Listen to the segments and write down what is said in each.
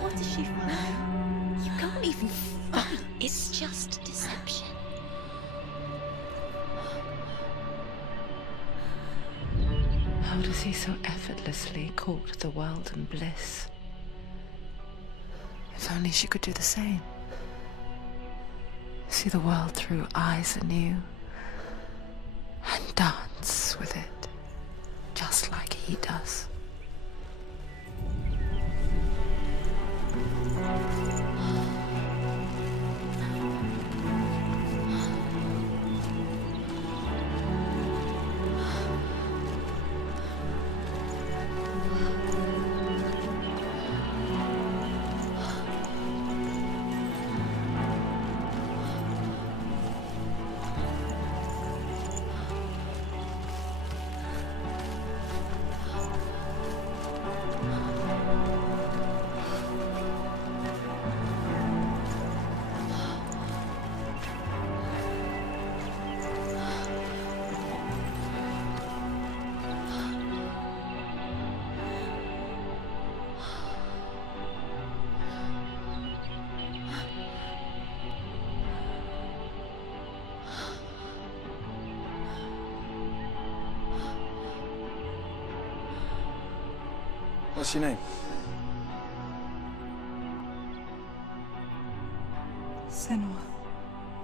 What is she from? You can't even fight. It's just deception. How does he so effortlessly court the world and bliss? If only she could do the same. See the world through eyes anew and dance with it, just like he does. What's your name? Senua.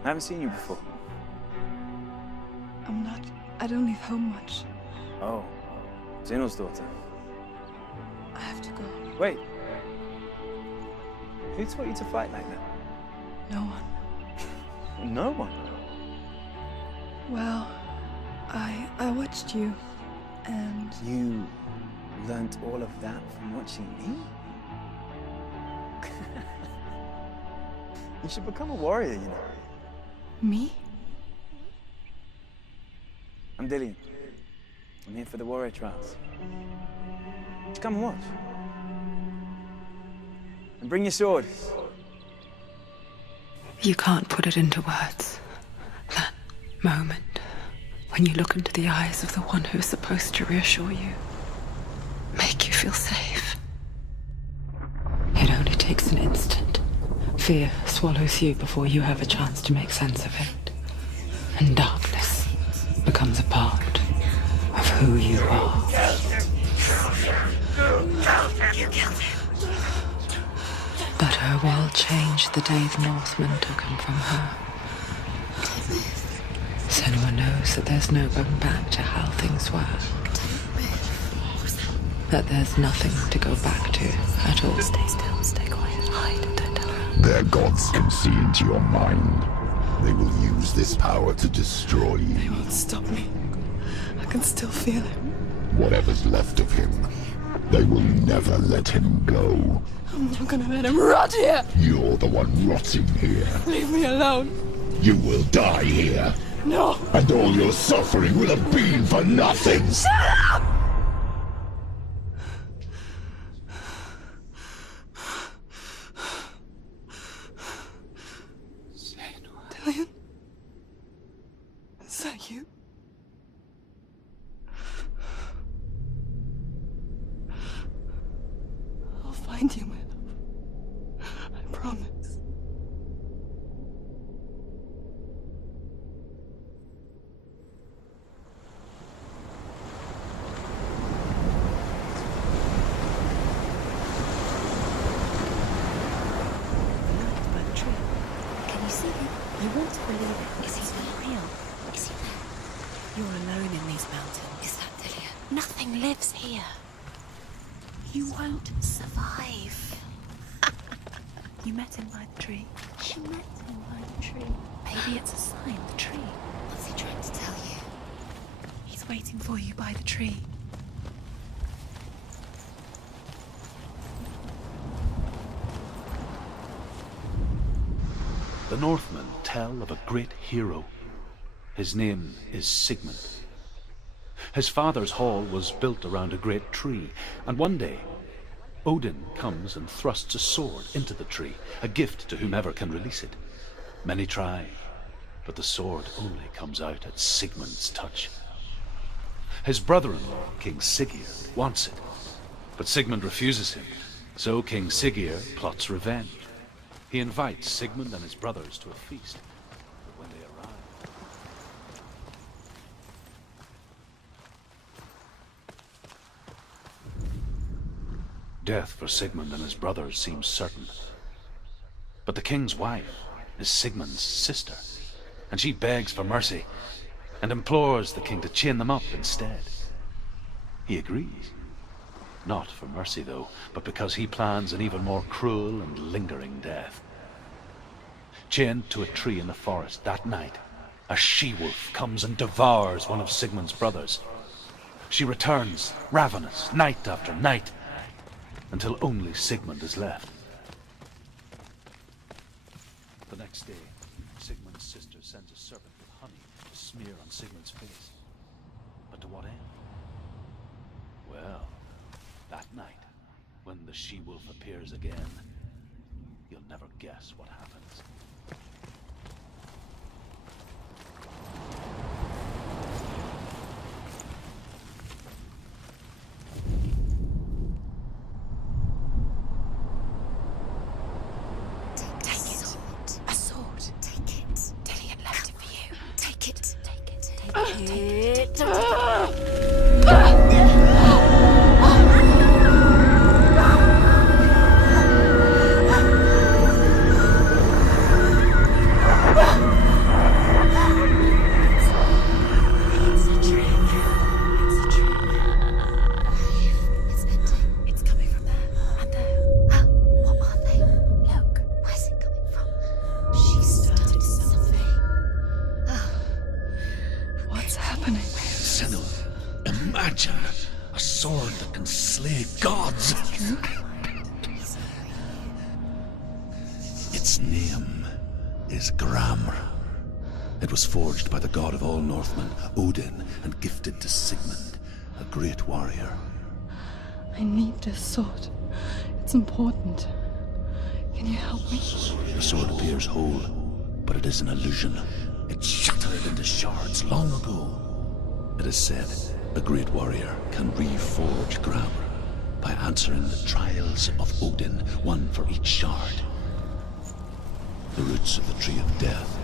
I haven't seen you before. I don't leave home much. Oh, Zenua's daughter. I have to go. Wait. Who taught you to fight like that? No one. No one? Well, I watched you, and... You learnt all of that from watching me? You should become a warrior, you know. Me? I'm Dillian. I'm here for the warrior trials. Just come and watch. And bring your sword. You can't put it into words. That moment when you look into the eyes of the one who is supposed to reassure you, make you feel safe. It only takes an instant. Fear swallows you before you have a chance to make sense of it. And darkness becomes a part of who you are. You killed him. But her world changed the day the Northmen took him from her. Senua knows that there's no going back to how things were. That there's nothing to go back to at all. Stay still, stay quiet, hide, don't tell her. Their gods can see into your mind. They will use this power to destroy They you. won't stop me. I can still feel him. Whatever's left of him, they will never let him go. I'm not gonna let him rot here! You're the one rotting here. Leave me alone! You will die here. No! And all your suffering will have been for nothing. Shut up! Dillian? Is that you? I'll find you, my love. I promise. Can you see him? You want to believe it. Is he for real? Is he there? You're alone in these mountains. Is that Dillian? Nothing lives here. You won't survive. You met him by the tree. She met him by the tree. Maybe it's a sign, the tree. What's he trying to tell you? He's waiting for you by the tree. The Northmen tell of a great hero. His name is Sigmund. His father's hall was built around a great tree, and one day Odin comes and thrusts a sword into the tree, a gift to whomever can release it. Many try, but the sword only comes out at Sigmund's touch. His brother-in-law, King Siggeir, wants it, but Sigmund refuses him. So King Siggeir plots revenge. He invites Sigmund and his brothers to a feast. But when they arrive... Death for Sigmund and his brothers seems certain. But the king's wife is Sigmund's sister, and she begs for mercy and implores the king to chain them up instead. He agrees. Not for mercy, though, but because he plans an even more cruel and lingering death. Chained to a tree in the forest that night, a she-wolf comes and devours one of Sigmund's brothers. She returns, ravenous, night after night, until only Sigmund is left. The next day, Sigmund's sister sends a serpent with honey to smear on Sigmund's face. But to what end? Well, that night, when the she-wolf appears again, you'll never guess what happens. Its name is Gramr. It was forged by the god of all Northmen, Odin, and gifted to Sigmund, a great warrior. I need this sword. It's important. Can you help me? The sword appears whole, but it is an illusion. It shattered into shards long ago. It is said a great warrior can reforge Gramr by answering the trials of Odin, one for each shard. The roots of the Tree of Death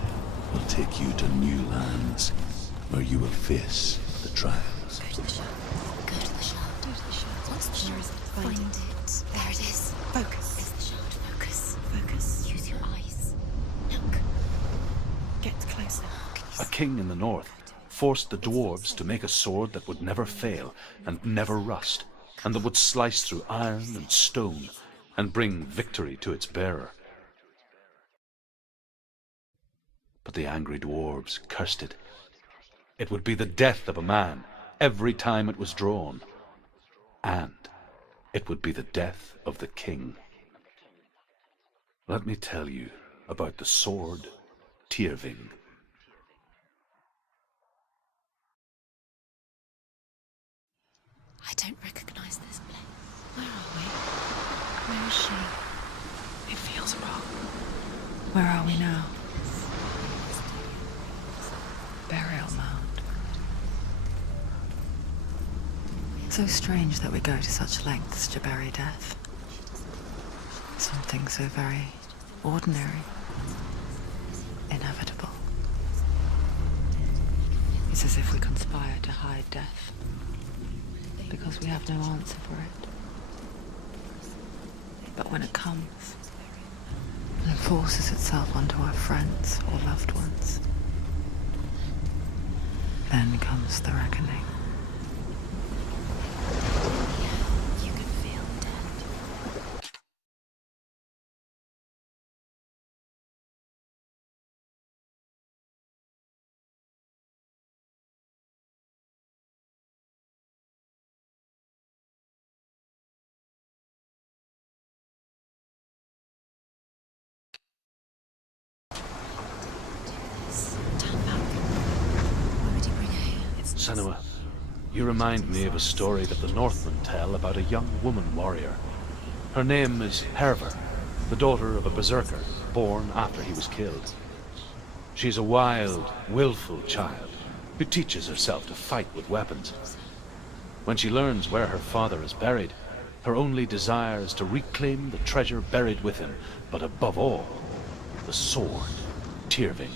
will take you to new lands, where you will face the trials. Go to the shard. Go to the shard. Go to the shard. What's the shard? Find it. There it is. Focus. There's the shard. Focus. Focus. Use your eyes. Look. Get closer. A king in the north forced the dwarves to make a sword that would never fail and never rust, and that would slice through iron and stone and bring victory to its bearer. But the angry dwarves cursed it. It would be the death of a man every time it was drawn. And it would be the death of the king. Let me tell you about the sword Tyrving. I don't recognize this place. Where are we? Where is she? It feels wrong. Where are we now? Burial mound. So strange that we go to such lengths to bury death. Something so very ordinary, inevitable. It's as if we conspire to hide death, because we have no answer for it. But when it comes, and forces itself onto our friends or loved ones, then comes the reckoning. You can feel death. Senua, you remind me of a story that the Northmen tell about a young woman warrior. Her name is Hervor, the daughter of a berserker born after he was killed. She's a wild, willful child who teaches herself to fight with weapons. When she learns where her father is buried, Her only desire is to reclaim the treasure buried with him, but above all, the sword, Tyrving.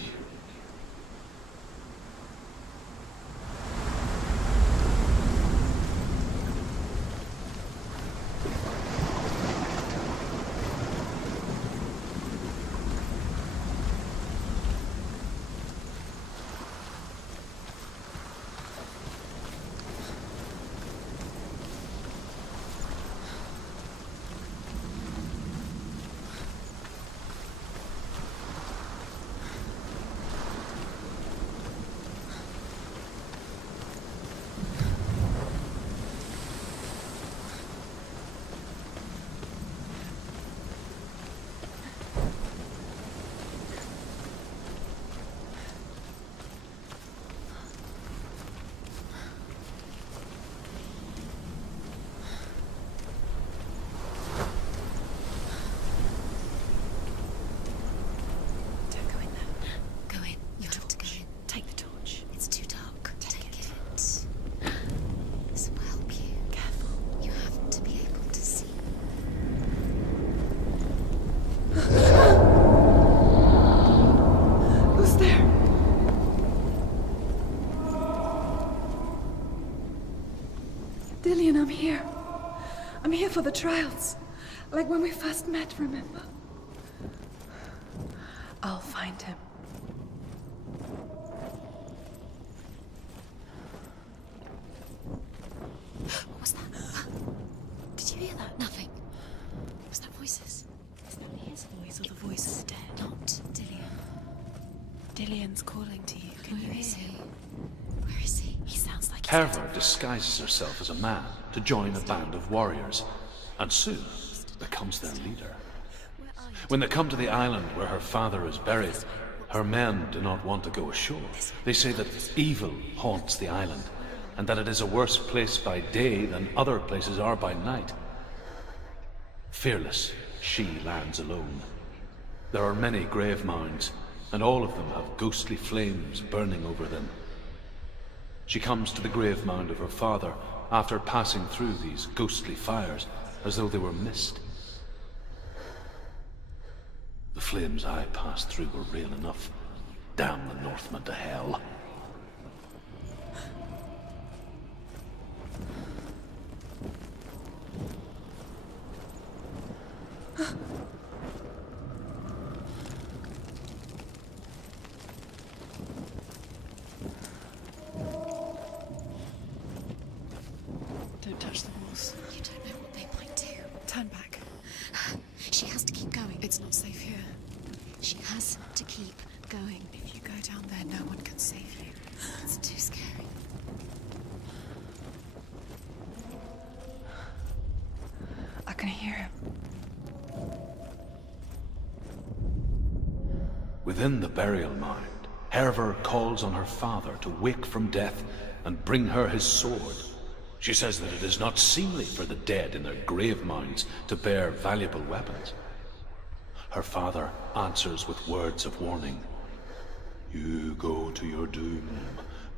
Dillian, I'm here. I'm here for the trials. Like when we first met, remember? I'll find him. What was that? Did you hear that? Nothing. Was that voices? Is that his voice or the voice of the dead? Not Dillian. Dillian's calling to you. Can you hear him? Where is he? He sounds like Herva disguises herself as a man to join a band of warriors, and soon becomes their leader. When they come to the island where her father is buried, her men do not want to go ashore. They say that evil haunts the island, and that it is a worse place by day than other places are by night. Fearless, she lands alone. There are many grave mounds, and all of them have ghostly flames burning over them. She comes to the grave mound of her father after passing through these ghostly fires as though they were mist. The flames I passed through were real enough. Damn the Northmen to hell. Don't touch the walls. You don't know what they might do. Turn back. She has to keep going. It's not safe here. She has to keep going. If you go down there, no one can save you. It's too scary. I can hear him. Within the burial mound, Herva calls on her father to wake from death and bring her his sword. She says that it is not seemly for the dead in their grave mounds to bear valuable weapons. Her father answers with words of warning. You go to your doom.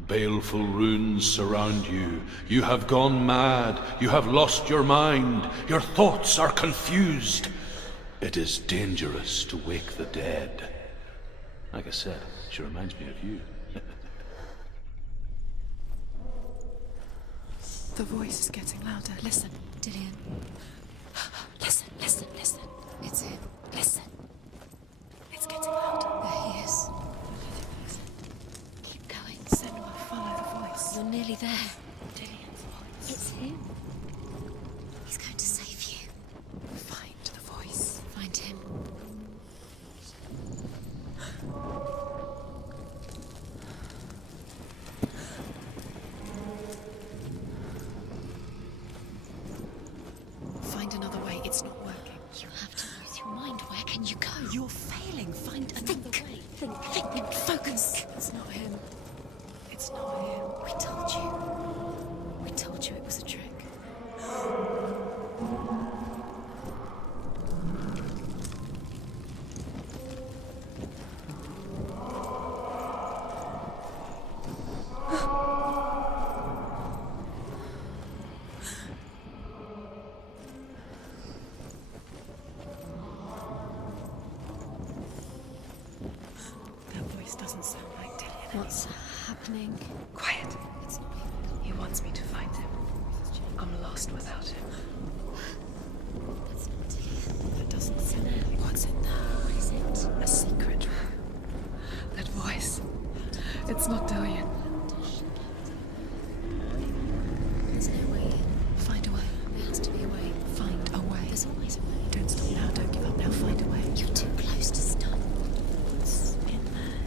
Baleful runes surround you. You have gone mad. You have lost your mind. Your thoughts are confused. It is dangerous to wake the dead. Like I said, she reminds me of you. The voice is getting louder. Listen, Dillian. Listen, listen, listen. It's him. Listen. It's getting louder. There he is. Keep going. Senua, follow the voice. You're nearly there. Dillian's voice. It's him. He's going to save you. Find the voice. Find him. Find another way. It's not working. You have to use your mind. Where can you go? You're failing. Find another way. Think. Focus. It's not him. It's not him. We told you. We told you it was a trick. doesn't sound like Dillian. What's happening? Quiet. It's not He wants me to find him. I'm lost without him. That's not Dillian. That doesn't sound like. What's in there? What is it? A secret room. That voice. It's not Dillian. There's no way in. Find a way. There has to be a way. Find a way. There's always a way. Don't stop now. Don't give up now. Find a way. You're too close to stop. What's in there?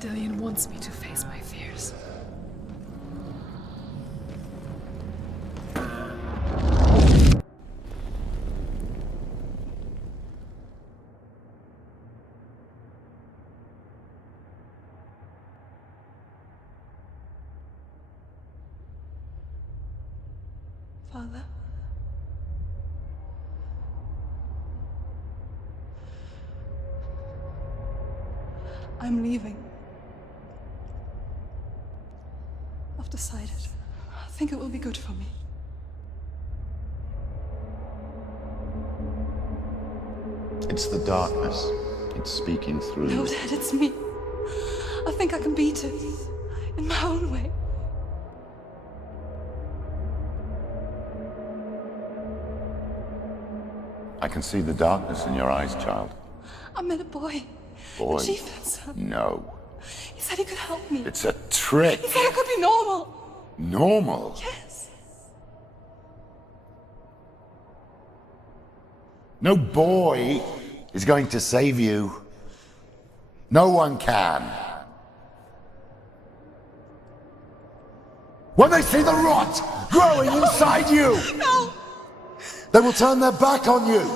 Dillian wants me to face my fears. Father? I'm leaving. I've decided. I think it will be good for me. It's the darkness. It's speaking through. No, Dad, it's me. I think I can beat it. In my own way. I can see the darkness in your eyes, child. I met a boy. Boy. The chief had son. No. He said he could help me. It's a trick. He said I could be normal. Normal. Yes. No boy is going to save you. No one can. When they see the rot growing inside you, No! they will turn their back on you.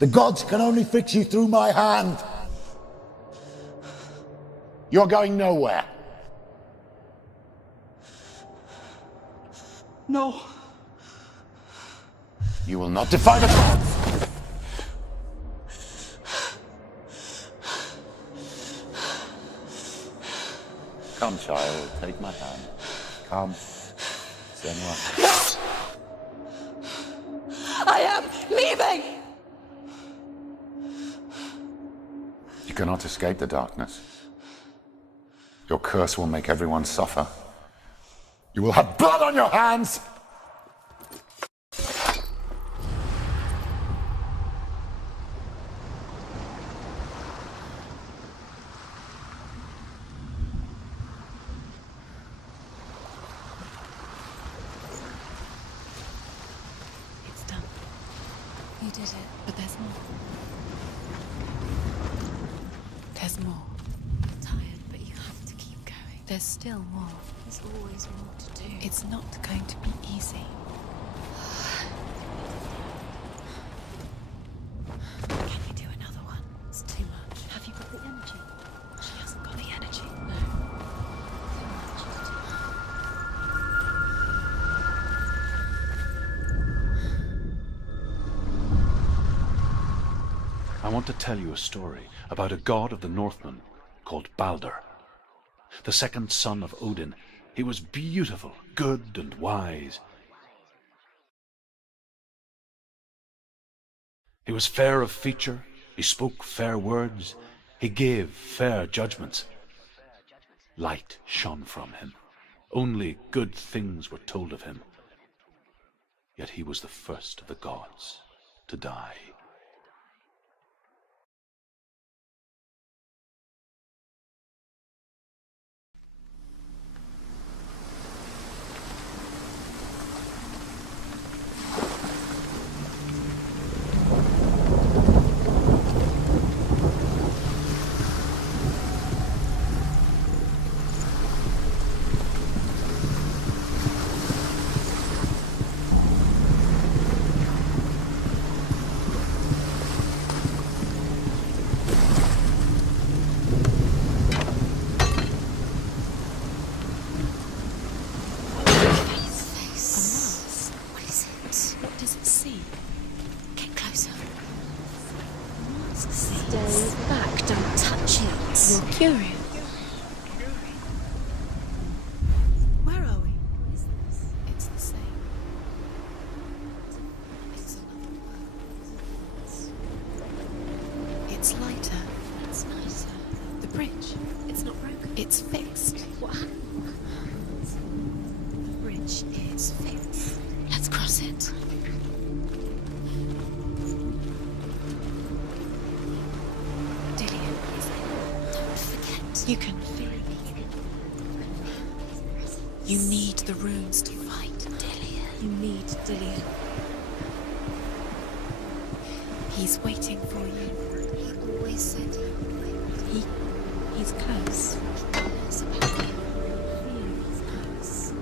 The gods can only fix you through my hand. You're going nowhere. No. You will not defy the gods. Come, child, take my hand. Come. Senua. I am leaving! You cannot escape the darkness. Your curse will make everyone suffer. You will have blood on your hands! It's done. You did it, but there's more. There's more. I'm tired, but you have to keep going. There's still more. There's always more to do. It's not going to be easy. Can you do another one? It's too much. Have you got the energy? She hasn't got the energy. No. Too much is too much. I want to tell you a story about a god of the Northmen called Balder. The second son of Odin. He was beautiful, good, and wise. He was fair of feature, he spoke fair words, he gave fair judgments. Light shone from him. Only good things were told of him. Yet he was the first of the gods to die. Stay back, don't touch it. You're curious. Where are we? It's the same. It's another world. It's lighter. It's nicer. The bridge. It's not broken. It's fixed. What happened? The bridge is fixed. Let's cross it. Dillian, don't forget. You can feel it. You need the runes to fight, Dillian. You need Dillian. He's waiting for you. He always said he's close. He cares about you. He's close.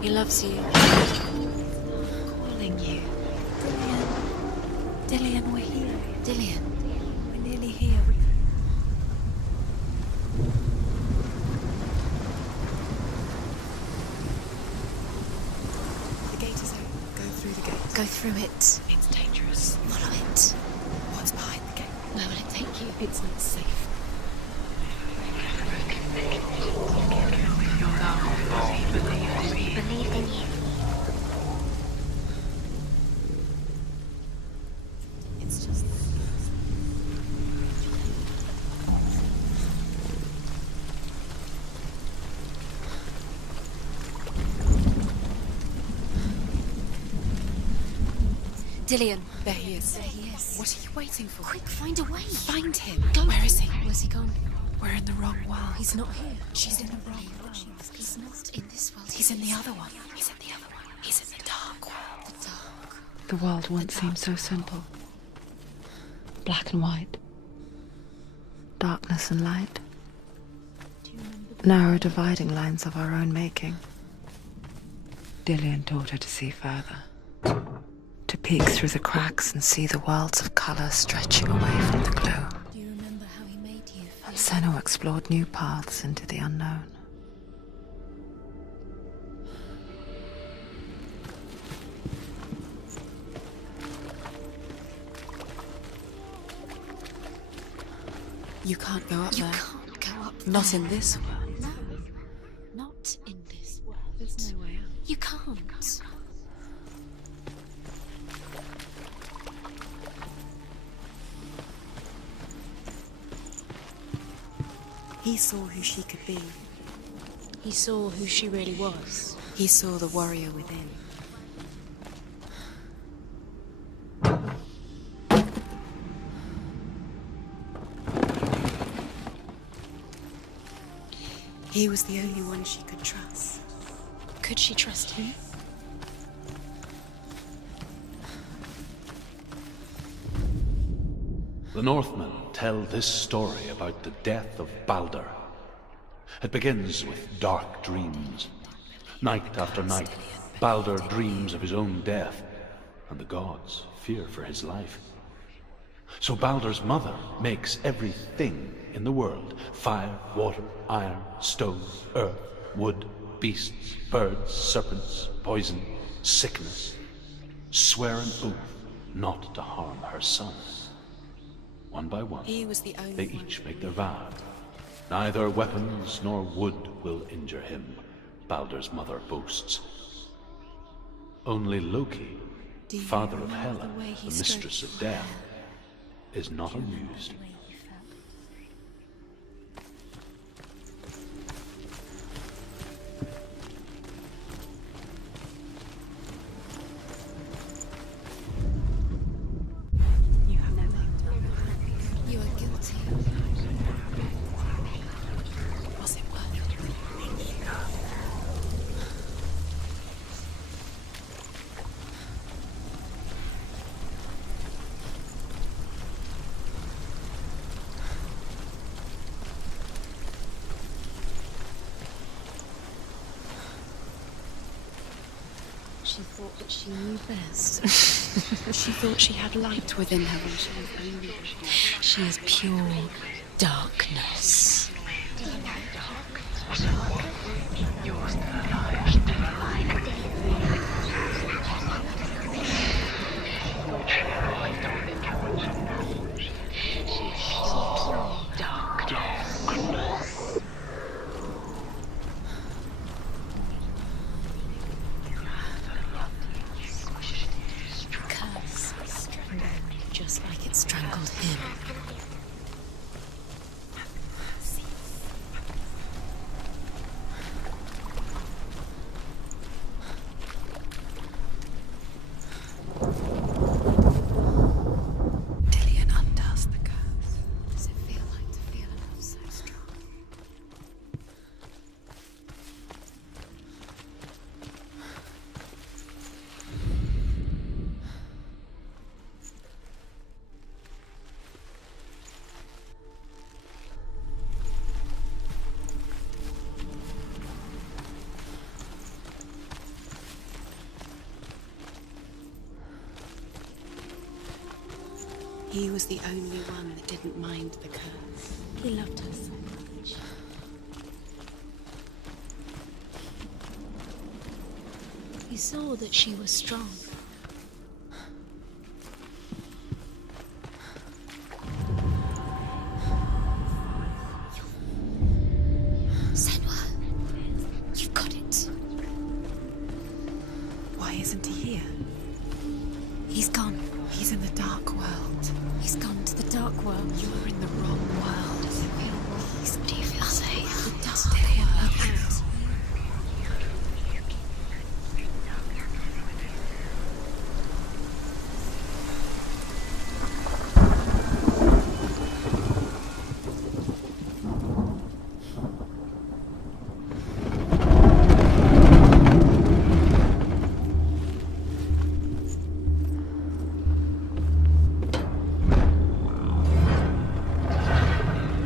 He loves you. Calling you. Dillian. Dillian, we're here. Dillian. We're nearly here. The gate is open. Go through the gate. Go through it. It's dangerous. Follow it. What's behind the gate? Where will it take you? It's not safe. Believe in you. It's just Dillian. There he is. There he is. What are you waiting for? Quick, find a way. Find him. Go. Where is he? Where's he gone? We're in the wrong world. He's not here. She's in the wrong world. He's not in this world. He's in the other one. He's in the other one. He's in the dark world. The dark. The world once seemed so simple. Black and white. Darkness and light. Narrow dividing lines of our own making. Dillian taught her to see further. To peek through the cracks and see the worlds of colour stretching away from the glow. Do you remember how he made you feel? And Senua explored new paths into the unknown. You can't go up there. You can't go up there. Not in this world. No. Not in this world. There's no way out. You can't. He saw who she could be. He saw who she really was. He saw the warrior within. He was the only one she could trust. Could she trust him? The Northmen tell this story about the death of Baldur. It begins with dark dreams. Night after night, Baldur dreams of his own death, and the gods fear for his life. So Baldur's mother makes everything in the world: fire, water, iron, stone, earth, wood, beasts, birds, serpents, poison, sickness. Swear an oath not to harm her son. One by one, He was the only they one. each make their vow. Neither weapons nor wood will injure him, Baldur's mother boasts. Only Loki, Do you father of remember Hela, the way the he mistress stroked of your death, hair? is not amused. You have never done it. You are guilty. Was it worth it? She thought that she knew best. She thought she had light within her when she was angry. She is pure darkness. strangled him. Dillion undoes the curse. Does it feel like to feel a love so strong? He was the only one that didn't mind the curse. He loved her so much. He saw that she was strong. Senua, you've got it. Why isn't he here? He's gone. He's in the dark world. He's gone to the dark world. You're in the wrong world. Does it feel wrong? Do you feel safe? The dark Dillion, world. look out.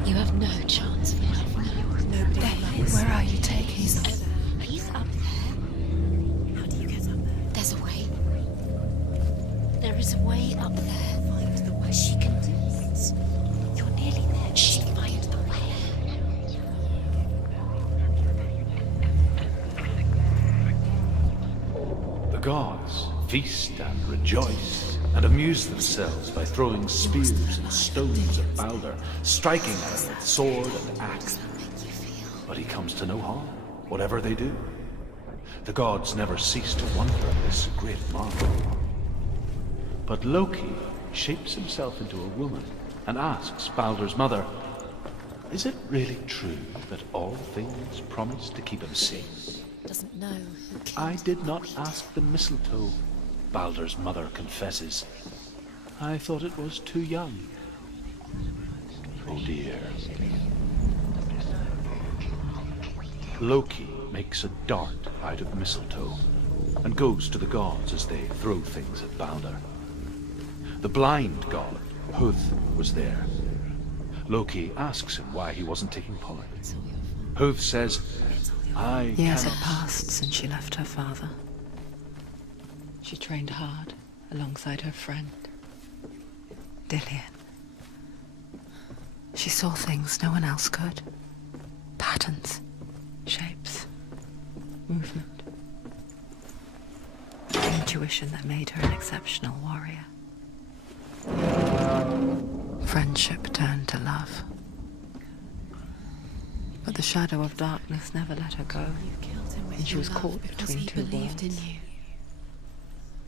You have no chance for life now. Nobody loves. Where are you taking us? He's up there. How do you get up there? There's a way. There is a way up there. Find the way. She can do it. You're nearly there. She can find the way. The gods feast and rejoice and amuse themselves by throwing spears and stones at Balder, striking at him with sword and axe. But he comes to no harm, whatever they do. The gods never cease to wonder at this great marvel. But Loki shapes himself into a woman and asks Balder's mother, "Is it really true that all things promise to keep him safe?" Doesn't know who killed I did not ask the mistletoe, Balder's mother confesses. I thought it was too young. Oh dear. Loki makes a dart out of mistletoe and goes to the gods as they throw things at Balder. The blind god, Huth, was there. Loki asks him why he wasn't taking part. Huth says, I Years had cannot... passed since she left her father. She trained hard alongside her friend, Dillion. She saw things no one else could. Patterns, shapes, movement. Intuition that made her an exceptional warrior. Friendship turned to love. But the shadow of darkness never let her go, and she was caught between two worlds.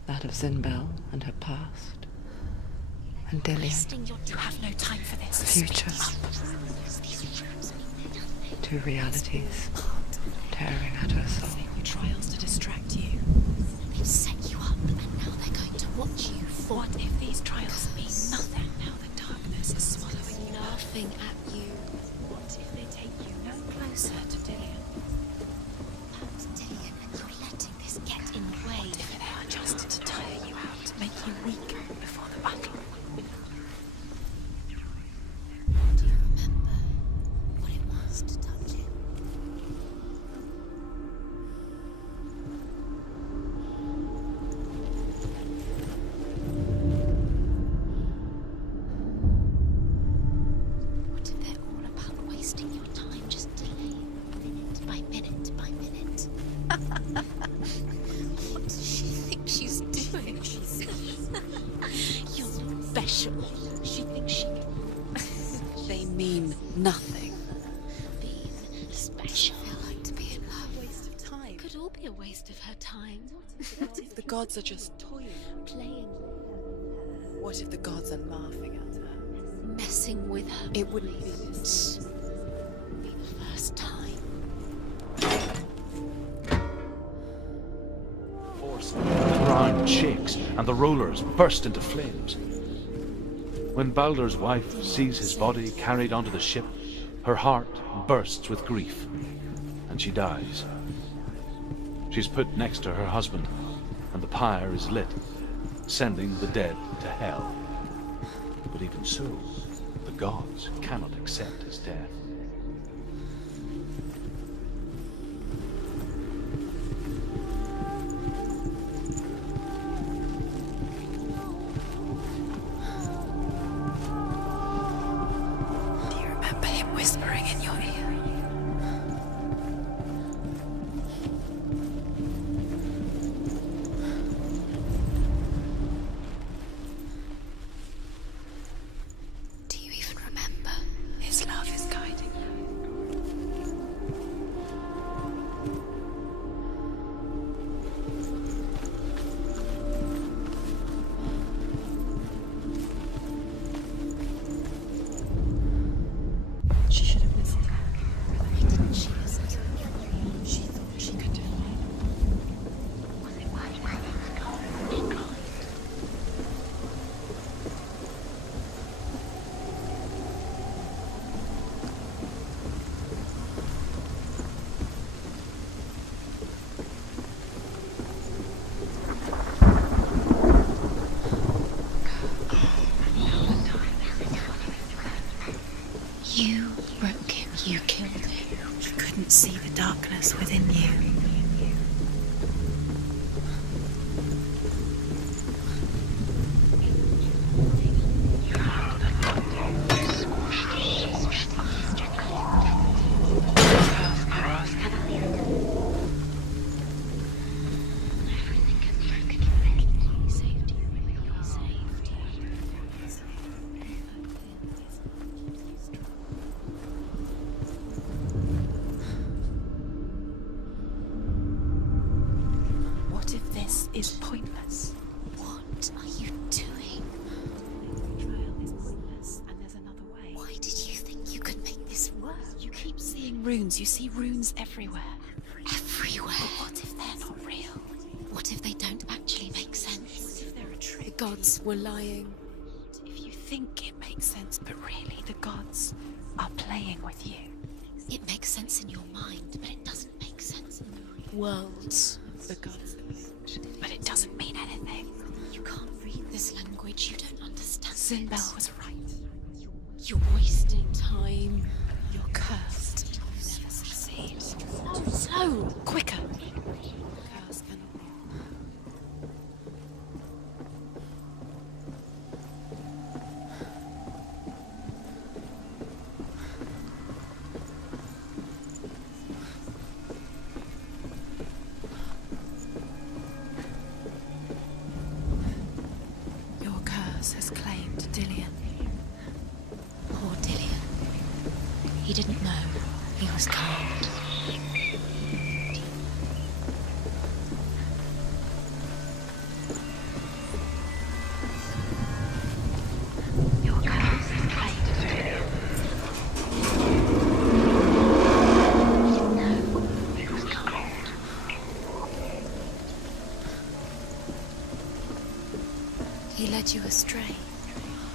That of Zinbel and her past, and Dillion, You have no time for this. future. Two realities tearing at her soul. Trials to distract you. They've set you up, and now they're going to watch you. What if these trials mean nothing? Now the darkness is swallowing you, laughing at you. What if they take you no closer to Dillion? That's Dillion, and you're letting this get in the way. What if they are just to tire you out, to make you weak before the battle? Do you remember what it was to touch him? What if they're all about wasting your time, just delaying minute by minute by minute? What does she think she's doing? You're special. She thinks she can. They mean nothing. Being special. Feel like to be in love. Waste of time. Could all be a waste of her time. The gods are just toying. Playing with her. What if the gods are laughing at her? Messing with her. It wouldn't be this. Be the first time. Force, the ground shakes, and the rollers burst into flames. When Baldur's wife sees his body carried onto the ship, her heart bursts with grief, and she dies. She's put next to her husband, and the pyre is lit, sending the dead to hell. But even so, the gods cannot accept his death. Do you remember him whispering in your ear? Do you even remember? His love is guiding you. She should have listened to her. Why didn't she listen to him? She thought she could define You broke him. You killed him. You couldn't see the darkness within you. What if this is pointless? What are you doing? The trial is pointless, and there's another way. Why did you think you could make this work? You keep seeing runes. You see runes everywhere. Everywhere. But what if they're not real? What if they don't actually make sense? What if they're a trick? The gods were lying. If you think it makes sense, but really the gods are playing with you. It makes sense in your mind, but it doesn't make sense in the real world. The gods illude, but it doesn't mean anything. You can't read this language. You don't understand. Sinbel was right. You're wasting time. You're cursed. You'll never succeed. Slow. Quicker. Curse cannot be. Your curse has claimed Dillion. Poor Dillion. He didn't know. He was cold. Your curse has claimed Dillion. He was cold. He led you astray.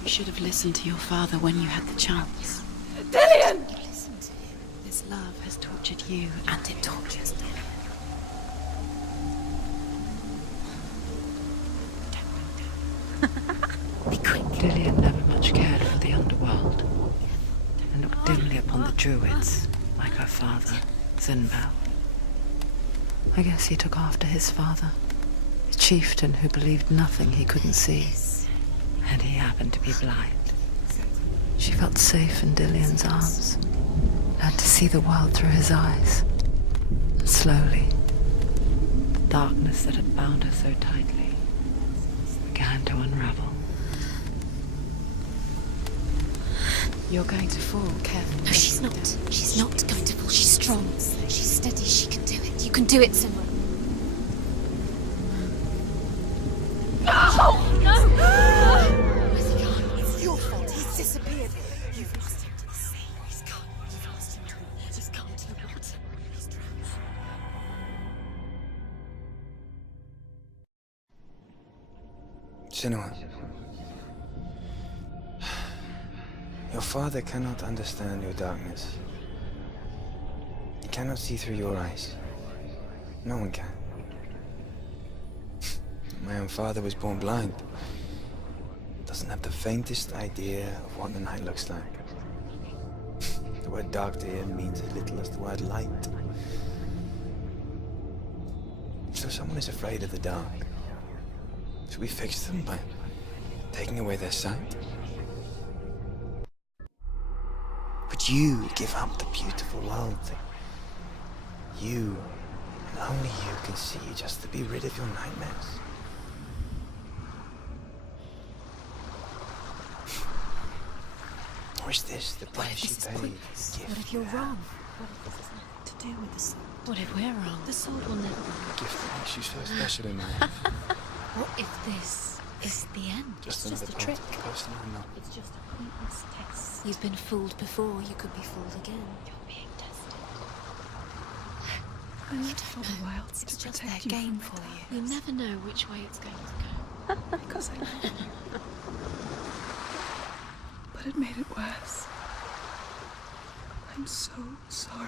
You should have listened to your father when you had the chance. Dillion! You listened to him. This love has tortured you, and it tortures Dillion. Be quick. Dillion never much cared for the underworld, and looked dimly upon the druids, like her father, Sinbel. I guess he took after his father, a chieftain who believed nothing he couldn't see, and he happened to be blind. She felt safe in Dillion's arms, learned to see the world through his eyes, and slowly, the darkness that had bound her so tightly began to unravel. You're going to fall, careful. No, she's not. She's not going to fall. She's strong. She's steady. She can do it. You can do it, Senua. Oh, no! disappeared. You've lost him to the sea. He's gone. You've lost him to the... He's gone to the water. He's drowned. Senua. Your father cannot understand your darkness. He cannot see through your eyes. No one can. My own father was born blind. Doesn't have the faintest idea of what the night looks like. The word dark to him means as little as the word light. So someone is afraid of the dark. Should we fix them by taking away their sight? Would you give up the beautiful world that you, and only you, can see just to be rid of your nightmares? Or is this the price you pay? What if you're wrong? What if this is nothing to do with the sword? What if we're wrong? The sword will never be A gift that makes you so special in my life. What if this is the end? Just It's another just a part trick. of the person I know. It's just a pointless test. You've been fooled before. You could be fooled again. You're being tested. I left for a while It's to just protect their you game from for my you. You never know which way it's going to go. because I love you. But it made it worse. I'm so sorry.